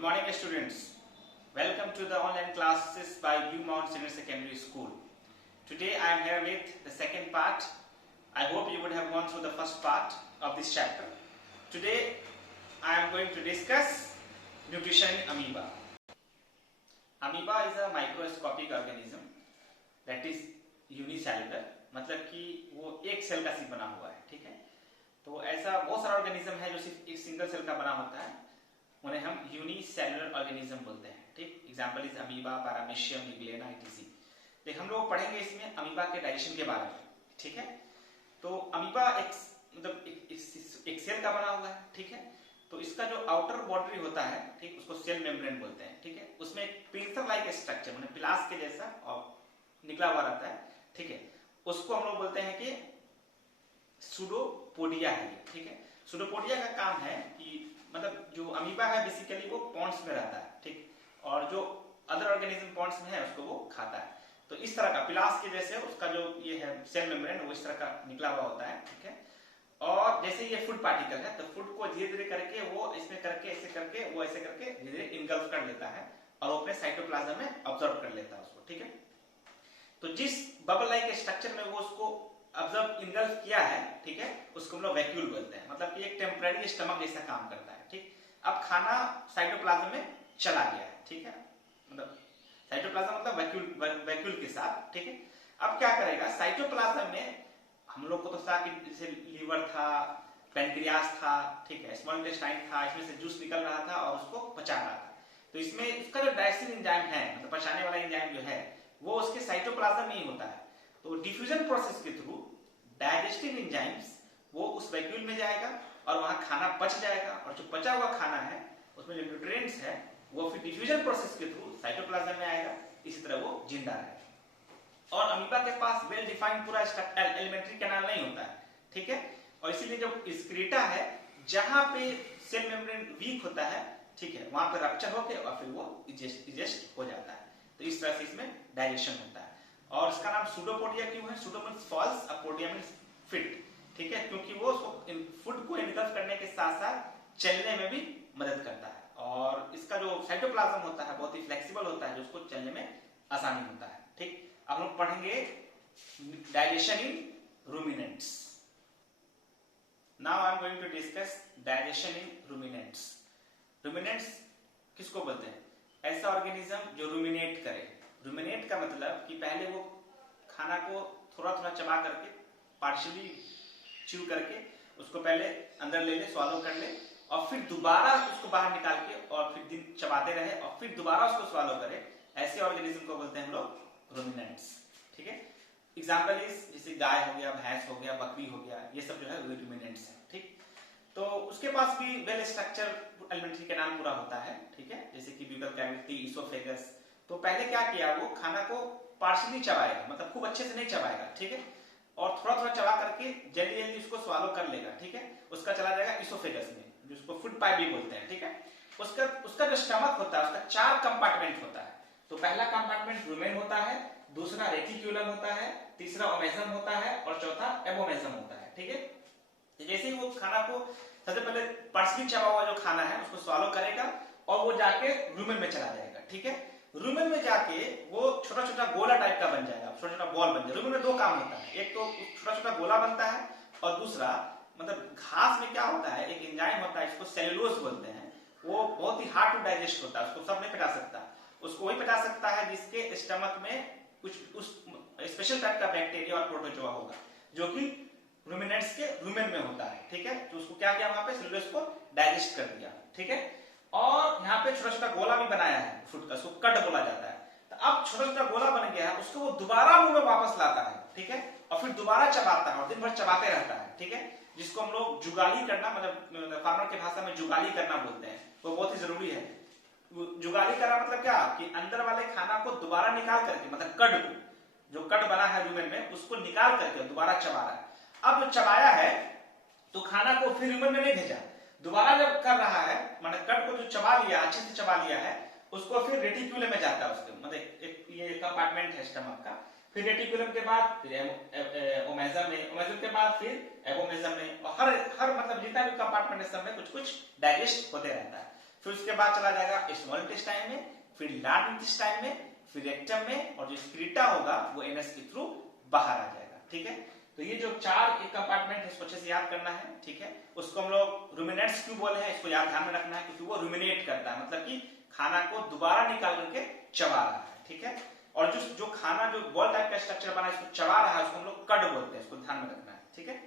Good morning students. Welcome to the online classes by Blue Mount Senior Secondary School. Today I am here with the second part. I hope you would have gone through the first part of this chapter. Today I am going to discuss nutrition in amoeba. Amoeba is a microscopic organism that is unicellular, मतलब कि वो एक cell का सिर्फ बना हुआ है, ठीक है। तो ऐसा बहुत सारा ऑर्गेनिज्म है जो सिर्फ एक सिंगल सेल का बना होता है, उन्हें हम यूनिसेलुलर ऑर्गेनिज्म बोलते हैं, ठीक। Example is amoeba, paramecium, euglena, etc.. देख हम लोग पढ़ेंगे इसमें अमीबा के डाइजेशन के बारे में, ठीक है। तो अमीबा एक सेल का बना हुआ है, ठीक है। तो इसका जो आउटर बाउंड्री होता है, ठीक, उसको सेल मेम्ब्रेन बोलते हैं, ठीक है। उसमें एक पिंसर लाइक स्ट्रक्चर मतलब पिलास के जैसा और निकला हुआ रहता है, ठीक है। उसको हम लोग बोलते हैं कि सूडोपोडिया है, ठीक है। सूडोपोडिया का काम है कि मतलब जो अमीबा है बेसिकली वो पॉन्ड्स में रहता है, ठीक, और जो अदर ऑर्गेनिज्म पॉन्ड्स में है उसको वो खाता है। तो इस तरह का पिलास के जैसे उसका जो ये है सेल मेम्ब्रेन वो इस तरह का निकला हुआ होता है, ठीक है। और जैसे ये फूड पार्टिकल है तो फूड को धीरे धीरे करके वो इसमें करके ऐसे करके वो ऐसे करके धीरे धीरे इनगल्फ कर लेता है और अपने साइटोप्लाज्म में ऑब्जर्व कर लेता है उसको, ठीक है। तो जिस बबल लाइक स्ट्रक्चर में वो उसको ऑब्जर्व इनगल्फ किया है, ठीक है, उसको हम लोग वैक्यूल बोलते हैं, मतलब कि एक टेम्पररी स्टमक जैसा काम करता है, ठीक। अब खाना साइटोप्लाज्म में चला गया है, ठीक है, मतलब साइटोप्लाज्म मतलब वैक्यूल के साथ, ठीक है। अब क्या करेगा साइटोप्लाज्म में, हम लोग को तो था कि जैसे लीवर था, पैनक्रियास था, ठीक है, स्मॉल इंटेस्टाइन था, इसमें से जूस निकल रहा था और उसको पचा रहा था। तो इसमें उसका जो डाइजेस्टिव एंजाइम है, मतलब पचाने वाला एंजाइम जो है वो उसके साइटोप्लाज्म में ही होता है। तो डिफ्यूजन प्रोसेस के थ्रू डाइजेस्टिव एंजाइम्स वो उस वैक्यूल में जाएगा और वहां खाना पच जाएगा, और जो पचा हुआ खाना है उसमें जो न्यूट्रिएंट्स है वो फिर डिफ्यूजन प्रोसेस के थ्रू साइटोप्लाज्म में आएगा। इसी तरह वो जिंदा रहेगा। और अमीबा के पास वेल डिफाइंड पूरा एलिमेंट्री कैनाल नहीं होता है, ठीक है। और इसीलिए जो स्क्रीटा है जहां पे सेल मेम्ब्रेन वीक होता है, ठीक है, वहां पर रप्चर होकर और फिर वो इजेस्ट हो जाता है। तो इस तरह से इसमें डाइजेशन होता है। और इसका नाम सूडोपोडिया क्यों है? Pseudo means false, podia means feet, ठीक है, क्योंकि वो फूड को इनगल्फ करने के साथ साथ चलने में भी मदद करता है। और इसका जो साइटोप्लाज्म होता है बहुत ही फ्लेक्सिबल होता है, जो उसको चलने में आसानी होता है, ठीक। अब हम पढ़ेंगे digestion in ruminants. Now I am going to discuss digestion in ruminants. Ruminants किसको बोलते हैं? ऐसा ऑर्गेनिज्म जो रूमिनेट करे। रूमिनेट का मतलब कि पहले वो खाना को थोड़ा थोड़ा चबा करके, पार्शियली च्यू करके उसको पहले अंदर ले ले, स्वालो कर ले, और फिर दोबारा उसको बाहर निकाल के और फिर दिन चबाते रहे और फिर दोबारा उसको स्वालो करे। ऐसे ऑर्गेनिज्म को बोलते हैं हम लोग रूमिनेंट्स, ठीक है। एग्जांपल इज जैसे गाय हो गया, भैंस हो गया, बकरी हो गया, ये सब जो है रूमिनेंट्स है, ठीक। तो उसके पास भी वेल स्ट्रक्चर एलिमेंट्री कैनाल पूरा होता है, ठीक है, जैसे कि ब्यूबल कैविटी, इसोफेगस। तो पहले क्या किया, वो खाना को पार्शियली चबाएगा, मतलब खूब अच्छे से नहीं चबाएगा, ठीक है, और थोड़ा थोड़ा चबा करके जल्दी जल्दी उसको स्वालो कर लेगा, ठीक है। उसका चला जाएगा इसोफेगस में, जिसको फूड पाइप भी बोलते हैं, ठीक है। उसका जो स्टमक होता है उसका 4 कंपार्टमेंट होता है। तो पहला कंपार्टमेंट रुमेन होता है, दूसरा रेटिक्यूलम होता है, तीसरा ओमेजम होता है और चौथा एबोमेजम होता है, ठीक है। जैसे ही वो खाना को सबसे पहले पार्शियली चबा हुआ जो खाना है उसको स्वालो करेगा और वो जाके रूमेन में चला जाएगा, ठीक है। रूमेन में जाके वो छोटा छोटा गोला टाइप का बन जाएगा, छोटा छोटा बॉल बन जाएगा। रूमेन में 2 काम होता है, एक तो छोटा छोटा गोला बनता है और दूसरा मतलब घास में क्या होता है, एक एंजाइम होता है इसको सेलुलोज बोलते हैं, वो बहुत ही हार्ड टू डाइजेस्ट होता है, उसको सब नहीं पचा सकता। उसको वही पचा सकता है जिसके स्टमक में कुछ उस स्पेशल टाइप का बैक्टीरिया और प्रोटोजोआ होगा जो कि रूमिनेंट्स के रूमेन में होता है, ठीक है। तो उसको क्या किया, वहां पे सेलुलोज को डाइजेस्ट कर दिया, ठीक है। और यहाँ पे छोटा छोटा गोला भी बनाया है फूड का, उसको कट बोला जाता है। तो अब छोटा छोटा गोला बन गया है, उसको वो दोबारा मुंह में वापस लाता है, ठीक है, और फिर दोबारा चबाता है और दिन भर चबाते रहता है, ठीक है, जिसको हम लोग जुगाली करना, मतलब फार्मर की भाषा में जुगाली करना बोलते हैं। वो बहुत ही जरूरी है। जुगाली करना मतलब क्या कि अंदर वाले खाना को दोबारा निकाल करके, मतलब कड को, जो कड बना है रूमेन में, उसको निकाल करके दोबारा चबा रहा है। अब जो चबाया है तो खाना को फिर रूमेन में नहीं भेजा, दोबारा जब कर रहा है, मतलब कट को जो चबा लिया, अच्छे से चबा लिया है, उसको फिर रेटिक्यूलम में जाता है। उसके मतलब एक ये कंपार्टमेंट है स्टमक का, फिर रेटिक्यूलम के बाद फिर ओमेजम में, ओमेजम के बाद फिर एबोमेजम में, और हर मतलब जितना भी कंपार्टमेंट है सब में कुछ कुछ डाइजेस्ट होते रहता है। फिर उसके बाद चला जाएगा स्मॉल इंटेस्टाइन में, फिर लार्ज इंटेस्टाइन में, फिर रेक्टम में, और जो स्क्रीटा होगा वो एनस के थ्रू बाहर आ जाएगा। ठीक है, तो ये जो 4 कंपार्टमेंट है इसको अच्छे से याद करना है। ठीक है, उसको हम लोग रूमिनेंट्स क्यों बोले हैं, इसको याद ध्यान में रखना है, क्योंकि वो रूमिनेट करता है, मतलब कि खाना को दोबारा निकाल करके चबा रहा है। ठीक है, और जो खाना जो बॉल टाइप का स्ट्रक्चर बना है इसको चबा रहा है, उसको हम लोग कड बोलते हैं, इसको ध्यान में रखना है। ठीक है,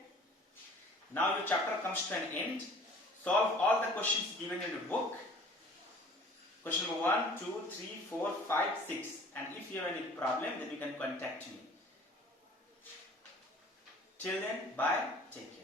now your chapter comes to an end. Solve all the questions given in your book. Question number 1, 2, 3, 4, 5, 6. And if you have any problem, then you can contact me. Till then, bye. Take care.